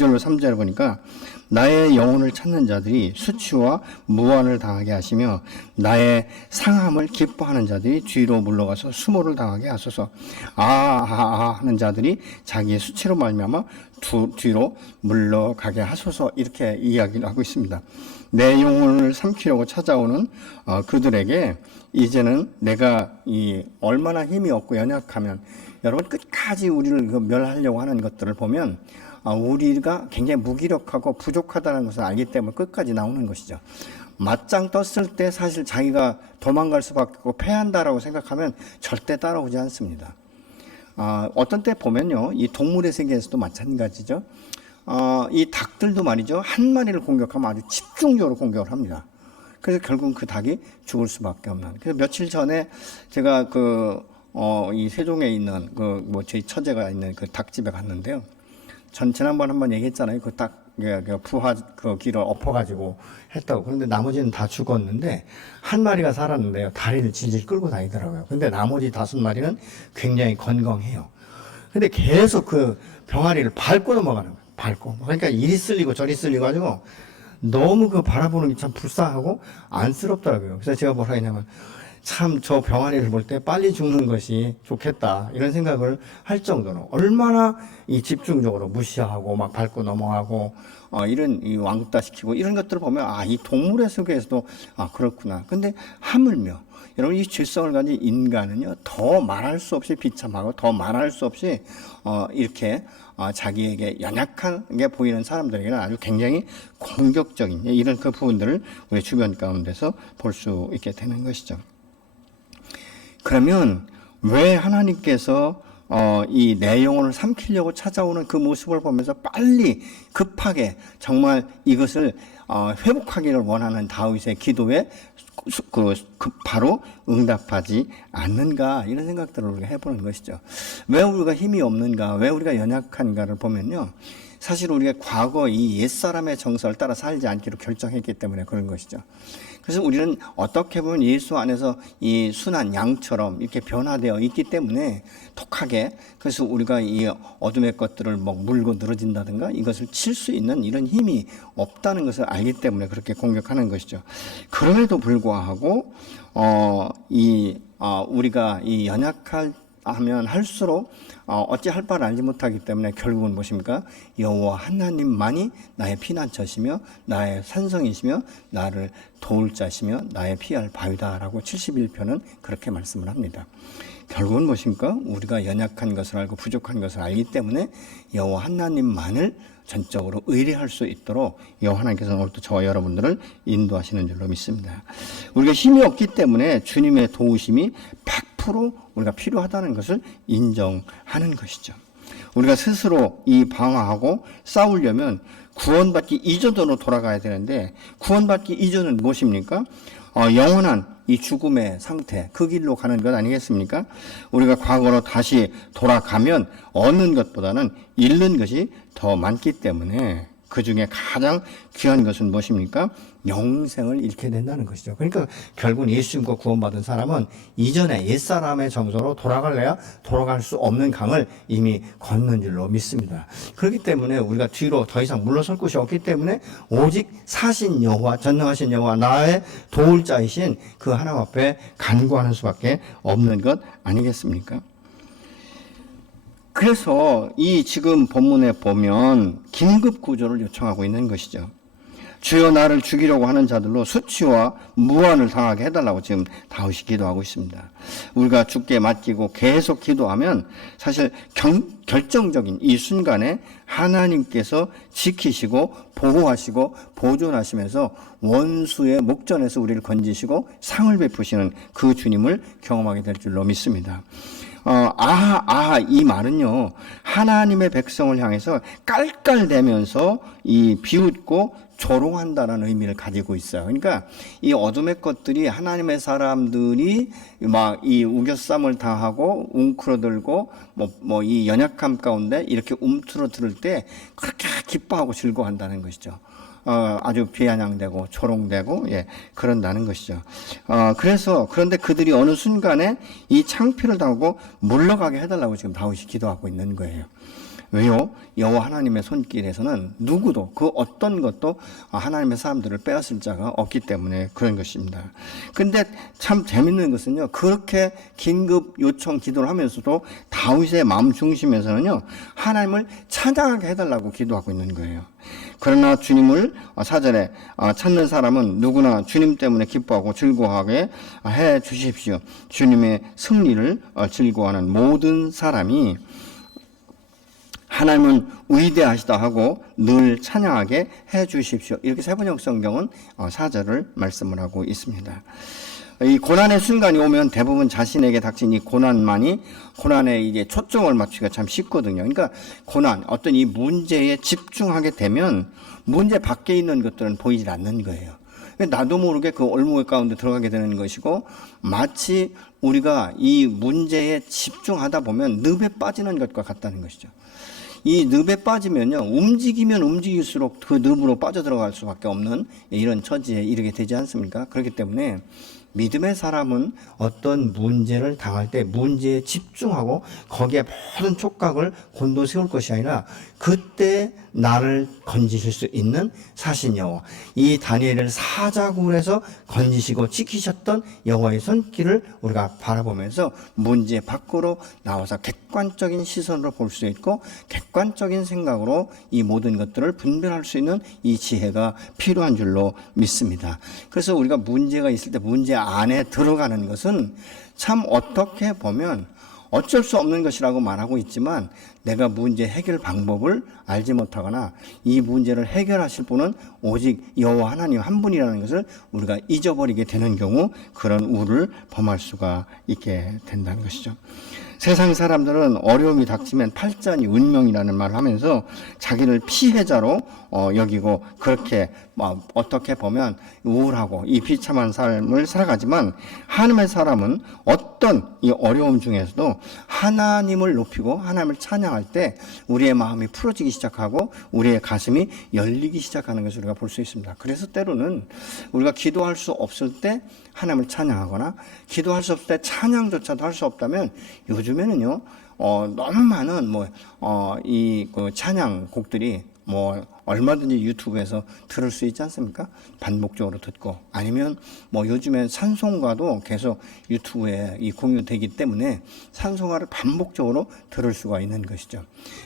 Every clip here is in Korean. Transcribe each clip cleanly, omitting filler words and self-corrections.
2절로 3절을 보니까 나의 영혼을 찾는 자들이 수치와 무한을 당하게 하시며 나의 상함을 기뻐하는 자들이 뒤로 물러가서 수모를 당하게 하소서. 하는 자들이 자기의 수치로 말미암아 뒤로 물러가게 하소서. 이렇게 이야기를 하고 있습니다. 내 영혼을 삼키려고 찾아오는 그들에게 이제는 내가 얼마나 힘이 없고 연약하면, 여러분 끝까지 우리를 멸하려고 하는 것들을 보면 우리가 굉장히 무기력하고 부족하다는 것을 알기 때문에 끝까지 나오는 것이죠. 맞짱 떴을 때 사실 자기가 도망갈 수밖에 없고 패한다라고 생각하면 절대 따라오지 않습니다. 어떤 때 보면요, 이 동물의 세계에서도 마찬가지죠. 이 닭들도 말이죠, 한 마리를 공격하면 아주 집중적으로 공격을 합니다. 그래서 결국은 그 닭이 죽을 수밖에 없는. 그래서 며칠 전에 제가 이 세종에 있는 저희 처제가 있는 그 닭집에 갔는데요. 지난번 한번 얘기했잖아요. 그 닭, 부화 길을 엎어가지고 했다고. 그런데 나머지는 다 죽었는데, 한 마리가 살았는데요. 다리를 질질 끌고 다니더라고요. 근데 나머지 5마리는 굉장히 건강해요. 근데 계속 그 병아리를 밟고 넘어가는 거예요. 밟고. 그러니까 이리 쓸리고 저리 쓸리고 가지고 너무 바라보는 게 참 불쌍하고 안쓰럽더라고요. 그래서 제가 뭐라 했냐면, 참 저 병아리를 볼 때 빨리 죽는 것이 좋겠다, 이런 생각을 할 정도로 얼마나 이 집중적으로 무시하고 막 밟고 넘어가고 이런 왕따시키고 이런 것들을 보면 이 동물의 세계에서도 그렇구나. 근데 하물며 여러분, 이 죄성을 가진 인간은요, 더 말할 수 없이 비참하고 더 말할 수 없이 이렇게 자기에게 연약하게 보이는 사람들에게는 아주 굉장히 공격적인 이런 그 부분들을 우리 주변 가운데서 볼 수 있게 되는 것이죠. 그러면 왜 하나님께서 이 내 영혼을 삼키려고 찾아오는 그 모습을 보면서 빨리 급하게 정말 이것을 회복하기를 원하는 다윗의 기도에 바로 응답하지 않는가, 이런 생각들을 우리가 해보는 것이죠. 왜 우리가 힘이 없는가, 왜 우리가 연약한가를 보면요, 사실 우리가 과거 이 옛사람의 정서를 따라 살지 않기로 결정했기 때문에 그런 것이죠. 그래서 우리는 어떻게 보면 예수 안에서 이 순한 양처럼 이렇게 변화되어 있기 때문에 독하게, 그래서 우리가 이 어둠의 것들을 물고 늘어진다든가 이것을 칠 수 있는 이런 힘이 없다는 것을 알기 때문에 그렇게 공격하는 것이죠. 그럼에도 불구하고 우리가 이 연약하면 할수록 어찌할 바를 알지 못하기 때문에 결국은 무엇입니까? 여호와 하나님만이 나의 피난처시며 나의 산성이시며 나를 도울 자시며 나의 피할 바위다라고 71편은 그렇게 말씀을 합니다. 결국은 무엇입니까? 우리가 연약한 것을 알고 부족한 것을 알기 때문에 여호와 하나님만을 전적으로 의뢰할 수 있도록 여호와 하나님께서는 오늘도 저와 여러분들을 인도하시는 줄로 믿습니다. 우리가 힘이 없기 때문에 주님의 도우심이 100% 우리가 필요하다는 것을 인정하는 것이죠. 우리가 스스로 방어하고 싸우려면 구원받기 이전으로 돌아가야 되는데, 구원받기 이전은 무엇입니까? 영원한 이 죽음의 상태, 그 길로 가는 것 아니겠습니까? 우리가 과거로 다시 돌아가면 얻는 것보다는 잃는 것이 더 많기 때문에 그 중에 가장 귀한 것은 무엇입니까? 영생을 잃게 된다는 것이죠. 그러니까 결국은 예수 믿고 구원받은 사람은 이전에 옛사람의 정서로 돌아갈래야 돌아갈 수 없는 강을 이미 걷는 줄로 믿습니다. 그렇기 때문에 우리가 뒤로 더 이상 물러설 곳이 없기 때문에 오직 사신 여호와, 전능하신 여호와, 나의 도울 자이신 그 하나님 앞에 간구하는 수밖에 없는 것 아니겠습니까? 그래서 이 지금 본문에 보면 긴급 구조를 요청하고 있는 것이죠. 주여 나를 죽이려고 하는 자들로 수치와 무한을 당하게 해달라고 지금 다윗이 기도하고 있습니다. 우리가 죽게 맡기고 계속 기도하면 사실 결정적인 이 순간에 하나님께서 지키시고 보호하시고 보존하시면서 원수의 목전에서 우리를 건지시고 상을 베푸시는 그 주님을 경험하게 될 줄로 믿습니다. 이 말은요, 하나님의 백성을 향해서 깔깔대면서 비웃고 조롱한다는 의미를 가지고 있어요. 그러니까 이 어둠의 것들이 하나님의 사람들이 막 이 우겨쌈을 당하고 웅크러들고 이 연약함 가운데 이렇게 움츠러들 때 그렇게 기뻐하고 즐거워한다는 것이죠. 아주 비아냥되고 조롱되고 그런다는 것이죠. 그런데 그들이 어느 순간에 이 창피를 당하고 물러가게 해달라고 지금 다윗이 기도하고 있는 거예요. 왜요? 여호와 하나님의 손길에서는 누구도 그 어떤 것도 하나님의 사람들을 빼앗을 자가 없기 때문에 그런 것입니다. 근데 참 재밌는 것은요, 그렇게 긴급 요청 기도를 하면서도 다윗의 마음 중심에서는요, 하나님을 찬양하게 해달라고 기도하고 있는 거예요. 그러나 주님을 4절에 찾는 사람은 누구나 주님 때문에 기뻐하고 즐거워하게 해 주십시오. 주님의 승리를 즐거워하는 모든 사람이 하나님은 위대하시다 하고 늘 찬양하게 해 주십시오. 이렇게 세번역 성경은 4절을 말씀을 하고 있습니다. 이 고난의 순간이 오면 대부분 자신에게 닥친 이 고난에 이제 초점을 맞추기가 참 쉽거든요. 그러니까 고난, 어떤 이 문제에 집중하게 되면 문제 밖에 있는 것들은 보이질 않는 거예요. 나도 모르게 그 올무에 가운데 들어가게 되는 것이고, 마치 우리가 이 문제에 집중하다 보면 늪에 빠지는 것과 같다는 것이죠. 이 늪에 빠지면요, 움직이면 움직일수록 그 늪으로 빠져들어갈 수밖에 없는 이런 처지에 이르게 되지 않습니까? 그렇기 때문에 믿음의 사람은 어떤 문제를 당할 때 문제에 집중하고 거기에 모든 촉각을 곤도 세울 것이 아니라 그때 나를 건지실 수 있는 사신 여호와, 이 다니엘을 사자굴에서 건지시고 지키셨던 여호와의 손길을 우리가 바라보면서 문제 밖으로 나와서 객관적인 시선으로 볼 수 있고 객관적인 생각으로 이 모든 것들을 분별할 수 있는 이 지혜가 필요한 줄로 믿습니다. 그래서 우리가 문제가 있을 때 문제 안에 들어가는 것은 참 어떻게 보면 어쩔 수 없는 것이라고 말하고 있지만, 내가 문제 해결 방법을 알지 못하거나 이 문제를 해결하실 분은 오직 여호와 하나님 한 분이라는 것을 우리가 잊어버리게 되는 경우 그런 우를 범할 수가 있게 된다는 것이죠. 세상 사람들은 어려움이 닥치면 팔자니 운명이라는 말을 하면서 자기를 피해자로 여기고 그렇게 어떻게 보면 우울하고 이 비참한 삶을 살아가지만, 하나님의 사람은 어떤 이 어려움 중에서도 하나님을 높이고 하나님을 찬양할 때 우리의 마음이 풀어지기 시작하고 우리의 가슴이 열리기 시작하는 것을 우리가 볼 수 있습니다. 그래서 때로는 우리가 기도할 수 없을 때 하나님을 찬양하거나 기도할 수 없을 때 찬양조차도 할 수 없다면, 요즘에는요 너무 많은 그 찬양곡들이 얼마든지 유튜브에서 들을 수 있지 않습니까? 반복적으로 듣고, 아니면 요즘엔 찬송가도 계속 유튜브에 공유되기 때문에 찬송가를 반복적으로 들을 수가 있는 것이죠.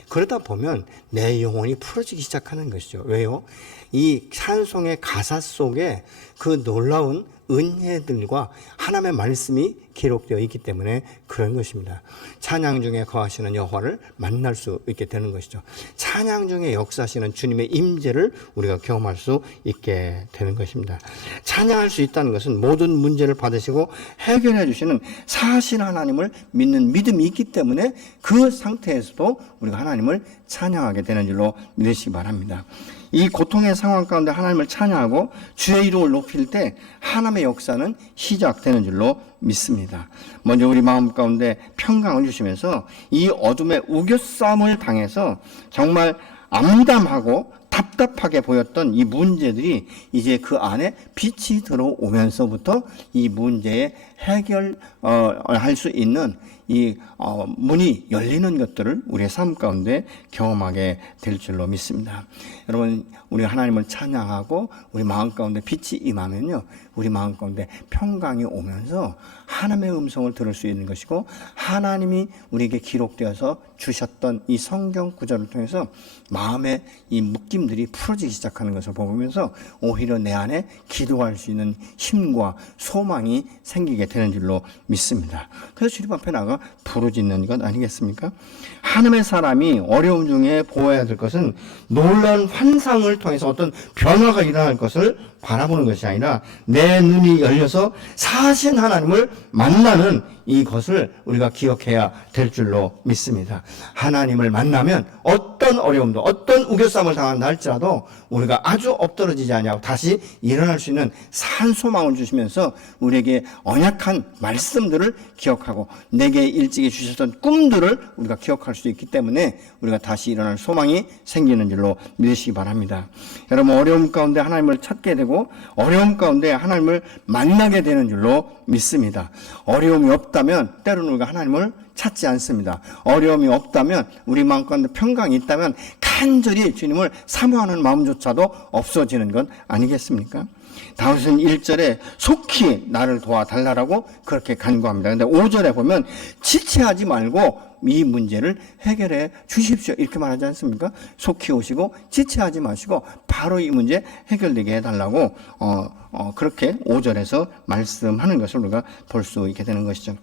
그러다 보면 내 영혼이 풀어지기 시작하는 것이죠. 왜요? 이 찬송의 가사 속에 그 놀라운 은혜들과 하나님의 말씀이 기록되어 있기 때문에 그런 것입니다. 찬양 중에 거하시는 여호와를 만날 수 있게 되는 것이죠. 찬양 중에 역사하시는 주님의 임재를 우리가 경험할 수 있게 되는 것입니다. 찬양할 수 있다는 것은 모든 문제를 받으시고 해결해 주시는 사신 하나님을 믿는 믿음이 있기 때문에 그 상태에서도 우리가 하나님을 찬양하게 되는 줄로 믿으시기 바랍니다. 이 고통의 상황 가운데 하나님을 찬양하고 주의 이름을 높일 때 하나님의 역사는 시작되는 줄로 믿습니다. 먼저 우리 마음 가운데 평강을 주시면서 이 어둠의 우겨싸움을 당해서 정말 암담하고 답답하게 보였던 이 문제들이 이제 그 안에 빛이 들어오면서부터 이 문제에 해결할 수 있는 이 문이 열리는 것들을 우리의 삶 가운데 경험하게 될 줄로 믿습니다. 여러분, 우리 하나님을 찬양하고 우리 마음 가운데 빛이 임하면요, 우리 마음 가운데 평강이 오면서 하나님의 음성을 들을 수 있는 것이고, 하나님이 우리에게 기록되어서 주셨던 이 성경 구절을 통해서 마음의 이 묶임들이 풀어지기 시작하는 것을 보면서 오히려 내 안에 기도할 수 있는 힘과 소망이 생기게 되는 줄로 믿습니다. 그래서 주님 앞에 나가 부르짖는 것 아니겠습니까? 하나님의 사람이 어려움 중에 보아야 될 것은 놀라운 환상을 통해서 어떤 변화가 일어날 것을 바라보는 것이 아니라 내 눈이 열려서 사신 하나님을 만나는 이것을 우리가 기억해야 될 줄로 믿습니다. 하나님을 만나면 어떤 어려움도 어떤 우겨싸움을 당한다 할지라도 우리가 아주 엎드러지지 아니하고 다시 일어날 수 있는 산소망을 주시면서 우리에게 언약한 말씀들을 기억하고 내게 일찍이 주셨던 꿈들을 우리가 기억할 수 있기 때문에 우리가 다시 일어날 소망이 생기는 줄로 믿으시기 바랍니다. 여러분, 어려움 가운데 하나님을 찾게 되고 어려움 가운데 하나님을 만나게 되는 줄로 믿습니다. 어려움이 없다 없다면 때로는 우리가 하나님을 찾지 않습니다. 어려움이 없다면 우리 마음 가운데 평강이 있다면 간절히 주님을 사모하는 마음조차도 없어지는 것 아니겠습니까? 다윗은 1절에 속히 나를 도와달라고 그렇게 간구합니다. 그런데 5절에 보면 지체하지 말고 이 문제를 해결해 주십시오 이렇게 말하지 않습니까? 속히 오시고 지체하지 마시고 바로 이 문제 해결되게 해달라고 그렇게 5절에서 말씀하는 것을 우리가 볼 수 있게 되는 것이죠.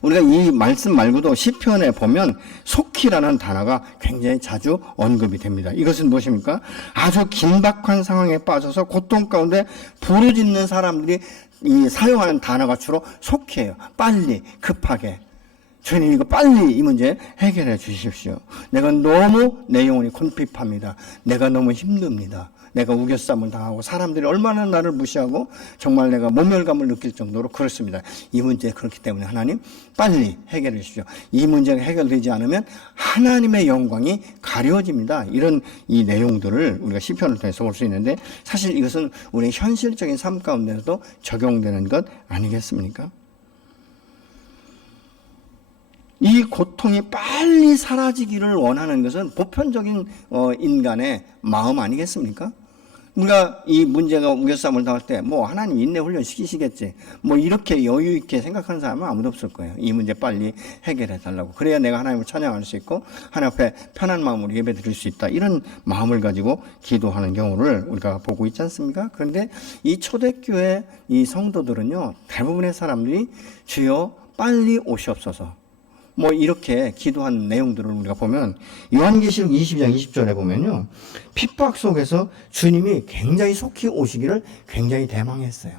우리가 이 말씀 말고도 시편에 보면 속히라는 단어가 굉장히 자주 언급이 됩니다. 이것은 무엇입니까? 아주 긴박한 상황에 빠져서 고통 가운데 부르짖는 사람들이 이 사용하는 단어가 주로 속히예요. 빨리, 급하게. 주님 이거 빨리 이 문제 해결해 주십시오. 내가 너무 내 영혼이 궁핍합니다. 내가 너무 힘듭니다. 내가 우겨쌈을 당하고 사람들이 얼마나 나를 무시하고 정말 내가 모멸감을 느낄 정도로 그렇습니다. 이 문제 그렇기 때문에 하나님 빨리 해결해 주십시오. 이 문제가 해결되지 않으면 하나님의 영광이 가려집니다. 이런 이 내용들을 우리가 시편을 통해서 볼 수 있는데 사실 이것은 우리의 현실적인 삶 가운데서도 적용되는 것 아니겠습니까? 이 고통이 빨리 사라지기를 원하는 것은 보편적인 인간의 마음 아니겠습니까? 우리가 이 문제가 우겨쌈을 당할 때 뭐 하나님 인내 훈련 시키시겠지 뭐 이렇게 여유 있게 생각하는 사람은 아무도 없을 거예요. 이 문제 빨리 해결해 달라고. 그래야 내가 하나님을 찬양할 수 있고 하나님 앞에 편한 마음으로 예배 드릴 수 있다. 이런 마음을 가지고 기도하는 경우를 우리가 보고 있지 않습니까? 그런데 이 초대교회 이 성도들은요, 대부분의 사람들이 주여 빨리 오시옵소서 뭐 이렇게 기도한 내용들을 우리가 보면 요한계시록 20장 20절에 보면요, 핍박 속에서 주님이 굉장히 속히 오시기를 굉장히 대망했어요.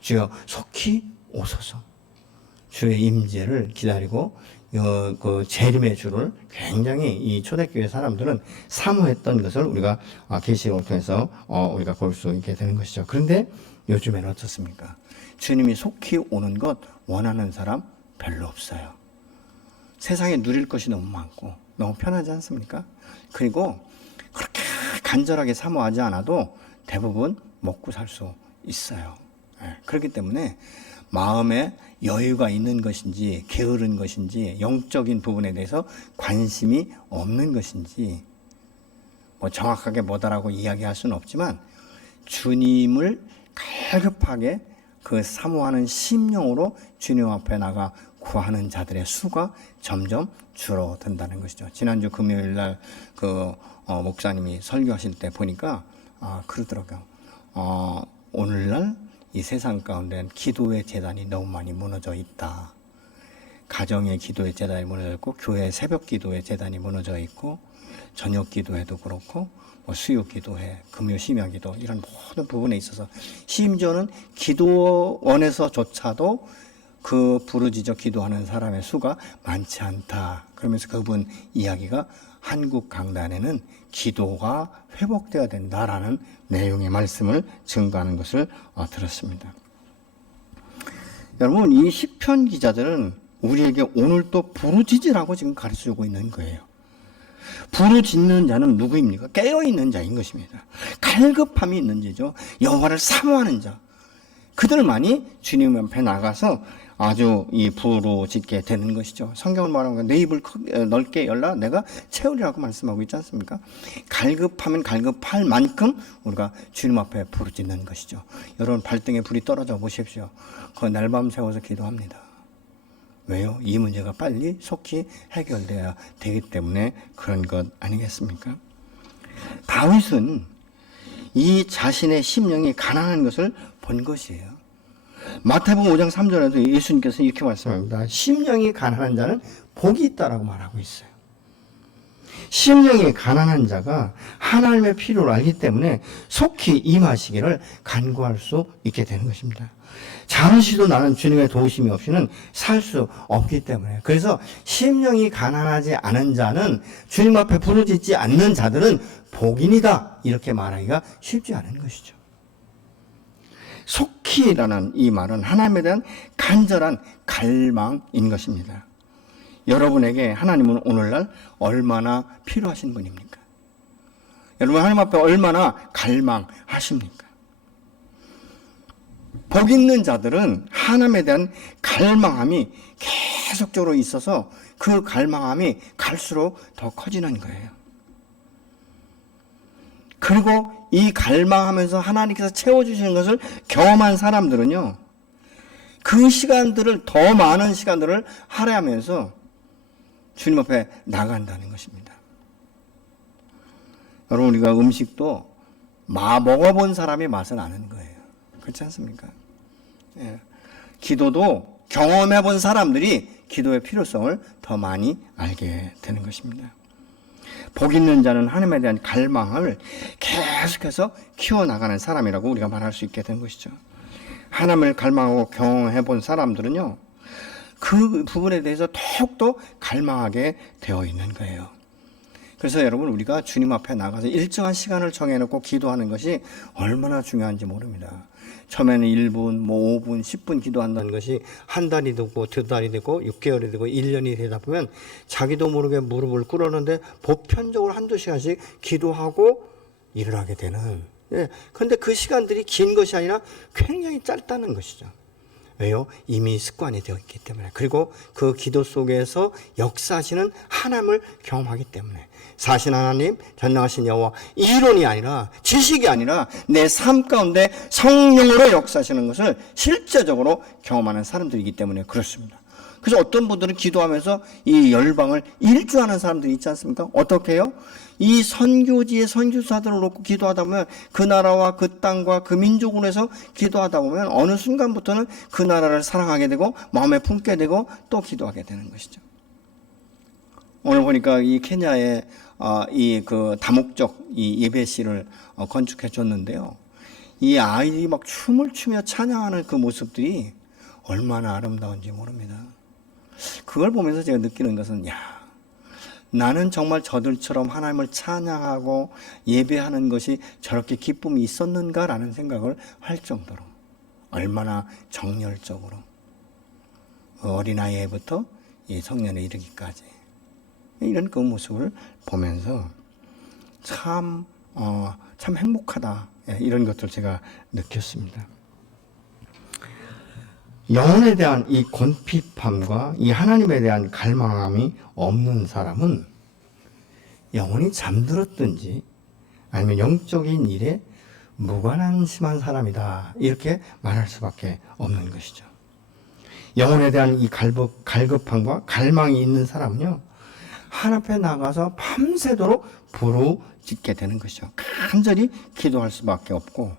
주여 속히 오소서. 주의 임재를 기다리고 그 재림의 주를 굉장히 이 초대교회 사람들은 사모했던 것을 우리가 계시록을 통해서 우리가 볼 수 있게 되는 것이죠. 그런데 요즘에는 어떻습니까? 주님이 속히 오는 것 원하는 사람 별로 없어요. 세상에 누릴 것이 너무 많고 너무 편하지 않습니까? 그리고 그렇게 간절하게 사모하지 않아도 대부분 먹고 살 수 있어요. 그렇기 때문에 마음에 여유가 있는 것인지 게으른 것인지 영적인 부분에 대해서 관심이 없는 것인지 뭐 정확하게 뭐다라고 이야기할 수는 없지만 주님을 갈급하게 그 사모하는 심령으로 주님 앞에 나가 구하는 자들의 수가 점점 줄어든다는 것이죠. 지난주 금요일 날 목사님이 설교하실 때 보니까 그러더라고요. 오늘날 이 세상 가운데 기도의 재단이 너무 많이 무너져 있다. 가정의 기도의 재단이 무너져 있고 교회 새벽 기도의 재단이 무너져 있고 저녁 기도회도 그렇고 뭐 수요 기도회, 금요 심야 기도 이런 모든 부분에 있어서 심지어는 기도원에서조차도 그 부르짖어 기도하는 사람의 수가 많지 않다. 그러면서 그분 이야기가 한국 강단에는 기도가 회복되어야 된다라는 내용의 말씀을 증거하는 것을 들었습니다. 여러분, 이 시편 기자들은 우리에게 오늘 또 부르짖으라고 지금 가르쳐주고 있는 거예요. 부르짖는 자는 누구입니까? 깨어있는 자인 것입니다. 갈급함이 있는 자죠. 여호와를 사모하는 자. 그들만이 주님 앞에 나가서 아주 이 부르짖게 되는 것이죠. 성경을 말하는 건 내 입을 넓게 열라 내가 채우리라고 말씀하고 있지 않습니까? 갈급하면 갈급할 만큼 우리가 주님 앞에 부르짖는 것이죠. 여러분 발등에 불이 떨어져 보십시오. 그 날밤 새워서 기도합니다. 왜요? 이 문제가 빨리 속히 해결돼야 되기 때문에 그런 것 아니겠습니까? 다윗은 이 자신의 심령이 가난한 것을 본 것이에요. 마태복음 5장 3절에도 예수님께서 이렇게 말씀합니다. 심령이 가난한 자는 복이 있다라고 말하고 있어요. 심령이 가난한 자가 하나님의 필요를 알기 때문에 속히 임하시기를 간구할 수 있게 되는 것입니다. 잠시도 나는 주님의 도우심이 없이는 살 수 없기 때문에. 그래서 심령이 가난하지 않은 자는 주님 앞에 부르짖지 않는 자들은 복인이다 이렇게 말하기가 쉽지 않은 것이죠. 속히라는 이 말은 하나님에 대한 간절한 갈망인 것입니다. 여러분에게 하나님은 오늘날 얼마나 필요하신 분입니까? 여러분 하나님 앞에 얼마나 갈망하십니까? 복 있는 자들은 하나님에 대한 갈망함이 계속적으로 있어서 그 갈망함이 갈수록 더 커지는 거예요. 그리고 이 갈망하면서 하나님께서 채워주시는 것을 경험한 사람들은요, 그 시간들을, 더 많은 시간들을 할애하면서 주님 앞에 나간다는 것입니다. 여러분, 우리가 음식도 먹어본 사람이 맛을 아는 거예요. 그렇지 않습니까? 예. 기도도 경험해 본 사람들이 기도의 필요성을 더 많이 알게 되는 것입니다. 복 있는 자는 하나님에 대한 갈망을 계속해서 키워나가는 사람이라고 우리가 말할 수 있게 된 것이죠. 하나님을 갈망하고 경험해 본 사람들은요, 그 부분에 대해서 더욱더 갈망하게 되어 있는 거예요. 그래서 여러분, 우리가 주님 앞에 나가서 일정한 시간을 정해놓고 기도하는 것이 얼마나 중요한지 모릅니다. 처음에는 1분, 5분, 10분 기도한다는 것이 한 달이 되고, 2달이 되고, 6개월이 되고, 1년이 되다 보면 자기도 모르게 무릎을 꿇었는데 보편적으로 한두 시간씩 기도하고 일을 하게 되는. 그런데 그 시간들이 긴 것이 아니라 굉장히 짧다는 것이죠. 왜요? 이미 습관이 되어 있기 때문에. 그리고 그 기도 속에서 역사하시는 하나님을 경험하기 때문에. 사신 하나님, 전능하신 여호와, 이론이 아니라, 지식이 아니라 내 삶 가운데 성령으로 역사하시는 것을 실제적으로 경험하는 사람들이기 때문에 그렇습니다. 그래서 어떤 분들은 기도하면서 이 열방을 일주하는 사람들이 있지 않습니까? 어떻게 해요? 이 선교지의 선교사들을 놓고 기도하다 보면 그 나라와 그 땅과 그 민족을 위해서 기도하다 보면 어느 순간부터는 그 나라를 사랑하게 되고 마음에 품게 되고 또 기도하게 되는 것이죠. 오늘 보니까 이 케냐에 이 그 다목적 이 예배실을 건축해 줬는데요. 이 아이들이 막 춤을 추며 찬양하는 그 모습들이 얼마나 아름다운지 모릅니다. 그걸 보면서 제가 느끼는 것은, 나는 정말 저들처럼 하나님을 찬양하고 예배하는 것이 저렇게 기쁨이 있었는가라는 생각을 할 정도로 얼마나 정열적으로 어린아이부터 이 성년에 이르기까지 이런 그 모습을 보면서 참 행복하다, 이런 것들 제가 느꼈습니다. 영혼에 대한 이 곤핍함과 이 하나님에 대한 갈망함이 없는 사람은 영혼이 잠들었든지 아니면 영적인 일에 무관심한 사람이다, 이렇게 말할 수밖에 없는 것이죠. 영혼에 대한 이 갈급함과 갈망이 있는 사람은요, 하나님 앞에 나가서 밤새도록 부르짖게 되는 것이죠. 간절히 기도할 수밖에 없고,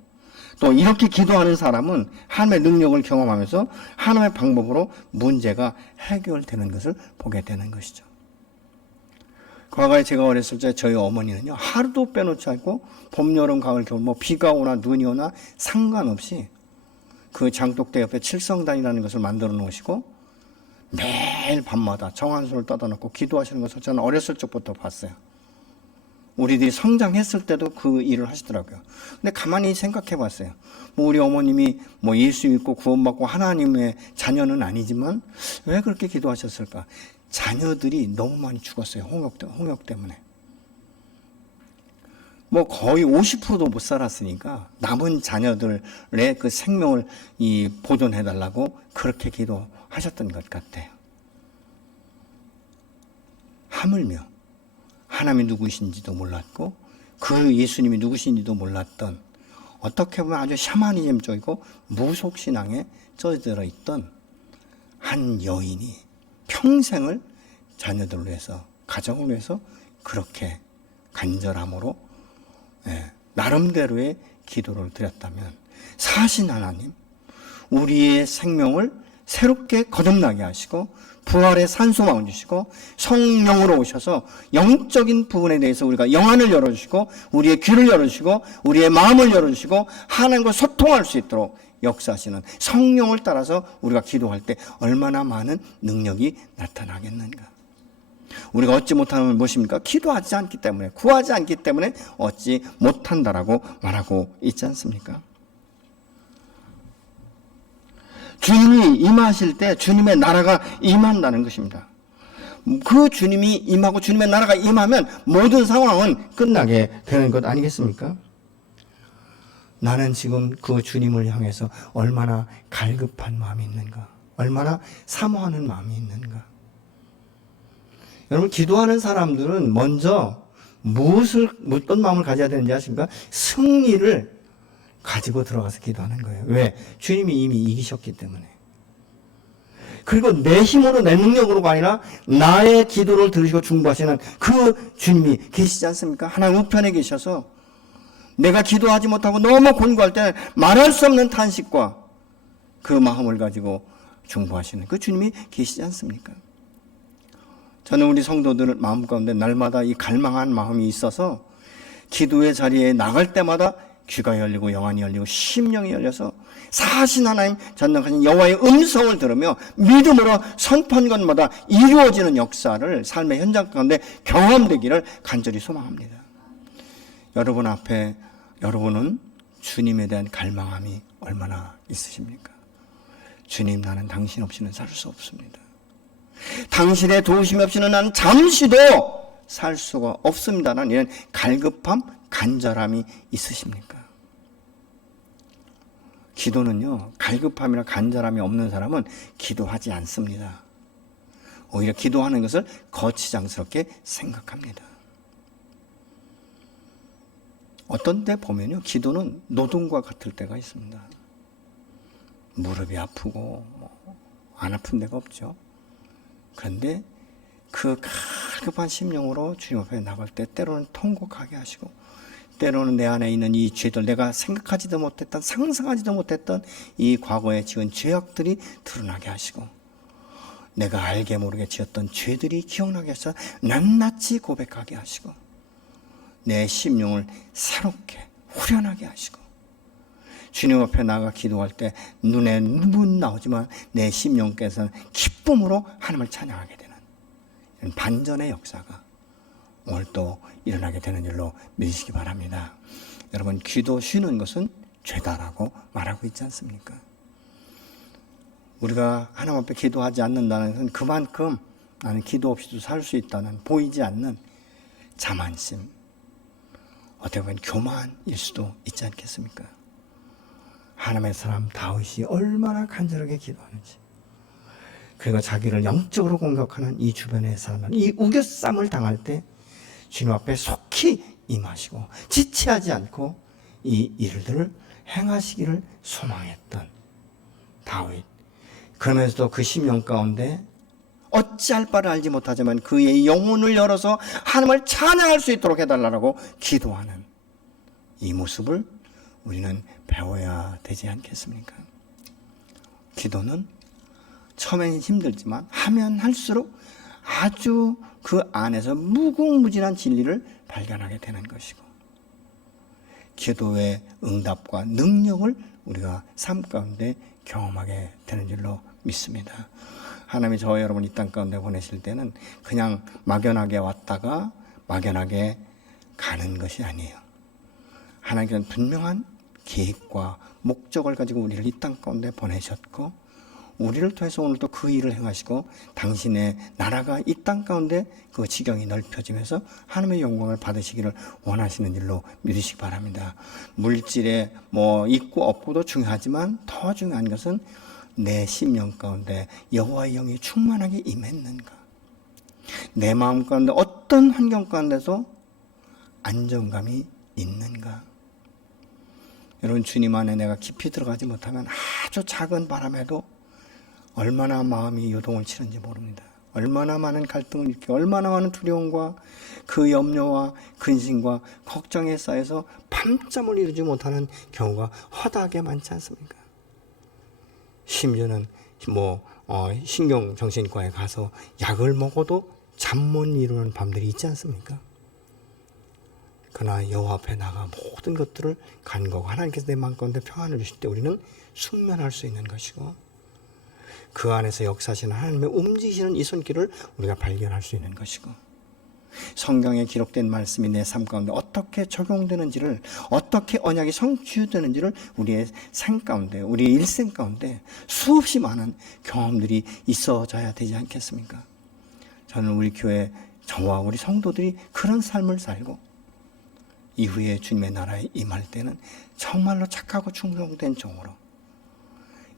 또 이렇게 기도하는 사람은 하나님의 능력을 경험하면서 하나님의 방법으로 문제가 해결되는 것을 보게 되는 것이죠. 과거에 제가 어렸을 때 저희 어머니는요, 하루도 빼놓지 않고 봄, 여름, 가을, 겨울 비가 오나 눈이 오나 상관없이 그 장독대 옆에 칠성단이라는 것을 만들어 놓으시고 매일 밤마다 정한수를 떠다 놓고 기도하시는 것을 저는 어렸을 적부터 봤어요. 우리들이 성장했을 때도 그 일을 하시더라고요. 근데 가만히 생각해 봤어요. 우리 어머님이 예수 믿고 구원받고 하나님의 자녀는 아니지만 왜 그렇게 기도하셨을까? 자녀들이 너무 많이 죽었어요. 홍역 때문에. 거의 50%도 못 살았으니까 남은 자녀들의 그 생명을 보존해 달라고 그렇게 기도하셨던 것 같아요. 하물며 하나님이 누구신지도 몰랐고 그 예수님이 누구신지도 몰랐던, 어떻게 보면 아주 샤머니즘적이고 무속신앙에 쪄들어 있던 한 여인이 평생을 자녀들을 위해서, 가정을 위해서 그렇게 간절함으로 나름대로의 기도를 드렸다면, 사신 하나님, 우리의 생명을 새롭게 거듭나게 하시고 부활의 산소망을 주시고 성령으로 오셔서 영적인 부분에 대해서 우리가 영안을 열어주시고 우리의 귀를 열어주시고 우리의 마음을 열어주시고 하나님과 소통할 수 있도록 역사하시는 성령을 따라서 우리가 기도할 때 얼마나 많은 능력이 나타나겠는가. 우리가 얻지 못하는 건 무엇입니까? 기도하지 않기 때문에, 구하지 않기 때문에 얻지 못한다라고 말하고 있지 않습니까? 주님이 임하실 때 주님의 나라가 임한다는 것입니다. 그 주님이 임하고 주님의 나라가 임하면 모든 상황은 끝나게 되는 것 아니겠습니까? 나는 지금 그 주님을 향해서 얼마나 갈급한 마음이 있는가? 얼마나 사모하는 마음이 있는가? 여러분, 기도하는 사람들은 먼저 어떤 마음을 가져야 되는지 아십니까? 승리를 가지고 들어가서 기도하는 거예요. 왜? 주님이 이미 이기셨기 때문에. 그리고 내 힘으로, 내 능력으로가 아니라 나의 기도를 들으시고 중보하시는 그 주님이 계시지 않습니까? 하나님 우편에 계셔서 내가 기도하지 못하고 너무 곤고할 때 말할 수 없는 탄식과 그 마음을 가지고 중보하시는 그 주님이 계시지 않습니까? 저는 우리 성도들 마음 가운데 날마다 이 갈망한 마음이 있어서 기도의 자리에 나갈 때마다 귀가 열리고 영안이 열리고 심령이 열려서 사신 하나님 전능하신 여호와의 음성을 들으며 믿음으로 선포한 것마다 이루어지는 역사를 삶의 현장 가운데 경험되기를 간절히 소망합니다. 여러분 앞에 여러분은 주님에 대한 갈망함이 얼마나 있으십니까? 주님, 나는 당신 없이는 살 수 없습니다. 당신의 도우심 없이는 나는 잠시도 살 수가 없습니다라는 이런 갈급함, 간절함이 있으십니까? 기도는요, 갈급함이나 간절함이 없는 사람은 기도하지 않습니다. 오히려 기도하는 것을 거치장스럽게 생각합니다. 어떤 때 보면요, 기도는 노동과 같을 때가 있습니다. 무릎이 아프고 안 아픈 데가 없죠. 그런데 그 갈급한 심령으로 주님 앞에 나갈 때 때로는 통곡하게 하시고, 때로는 내 안에 있는 이 죄들, 내가 생각하지도 못했던, 상상하지도 못했던 이 과거에 지은 죄악들이 드러나게 하시고, 내가 알게 모르게 지었던 죄들이 기억나게 하셔서 낱낱이 고백하게 하시고, 내 심령을 새롭게 후련하게 하시고, 주님 앞에 나가 기도할 때 눈에 눈은 나오지만 내 심령께서는 기쁨으로 하나님을 찬양하게 되는 이런 반전의 역사가 오늘 또 일어나게 되는 줄로 믿으시기 바랍니다. 여러분, 기도 쉬는 것은 죄다라고 말하고 있지 않습니까? 우리가 하나님 앞에 기도하지 않는다는 것은 그만큼 나는 기도 없이도 살 수 있다는 보이지 않는 자만심, 어떻게 보면 교만일 수도 있지 않겠습니까? 하나님의 사람 다윗이 얼마나 간절하게 기도하는지, 그리고 자기를 영적으로 공격하는 이 주변의 사람은 이 우겨쌈을 당할 때 주님 앞에 속히 임하시고 지체하지 않고 이 일들을 행하시기를 소망했던 다윗. 그러면서도 그 심령 가운데 어찌할 바를 알지 못하지만 그의 영혼을 열어서 하나님을 찬양할 수 있도록 해달라고 기도하는 이 모습을 우리는 배워야 되지 않겠습니까? 기도는 처음에는 힘들지만 하면 할수록 아주 그 안에서 무궁무진한 진리를 발견하게 되는 것이고, 기도의 응답과 능력을 우리가 삶 가운데 경험하게 되는 줄로 믿습니다. 하나님이 저와 여러분 이 땅 가운데 보내실 때는 그냥 막연하게 왔다가 막연하게 가는 것이 아니에요. 하나님께서는 분명한 계획과 목적을 가지고 우리를 이 땅 가운데 보내셨고, 우리를 통해서 오늘 또 그 일을 행하시고 당신의 나라가 이 땅 가운데 그 지경이 넓혀지면서 하나님의 영광을 받으시기를 원하시는 일로 믿으시기 바랍니다. 물질에 있고 없고도 중요하지만 더 중요한 것은 내 심령 가운데 여호와의 영이 충만하게 임했는가, 내 마음 가운데 어떤 환경 가운데서 안정감이 있는가. 여러분, 주님 안에 내가 깊이 들어가지 못하면 아주 작은 바람에도 얼마나 마음이 요동을 치는지 모릅니다. 얼마나 많은 갈등을 일으키고 얼마나 많은 두려움과 그 염려와 근심과 걱정에 쌓여서 밤잠을 이루지 못하는 경우가 허다하게 많지 않습니까? 심지어는 신경정신과에 가서 약을 먹어도 잠 못 이루는 밤들이 있지 않습니까? 그러나 여호와 앞에 나가 모든 것들을 간구하고 하나님께서 내 마음 가운데 평안을 주실 때 우리는 숙면할 수 있는 것이고, 그 안에서 역사하시는 하나님의 움직이시는 이 손길을 우리가 발견할 수 있는 것이고, 성경에 기록된 말씀이 내 삶 가운데 어떻게 적용되는지를, 어떻게 언약이 성취되는지를 우리의 삶 가운데, 우리의 일생 가운데 수없이 많은 경험들이 있어져야 되지 않겠습니까? 저는 우리 교회 저와 우리 성도들이 그런 삶을 살고 이후에 주님의 나라에 임할 때는 정말로 착하고 충성된 종으로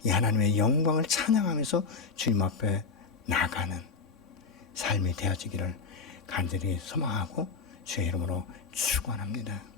이 하나님의 영광을 찬양하면서 주님 앞에 나가는 삶이 되어지기를 간절히 소망하고 주의 이름으로 축원합니다.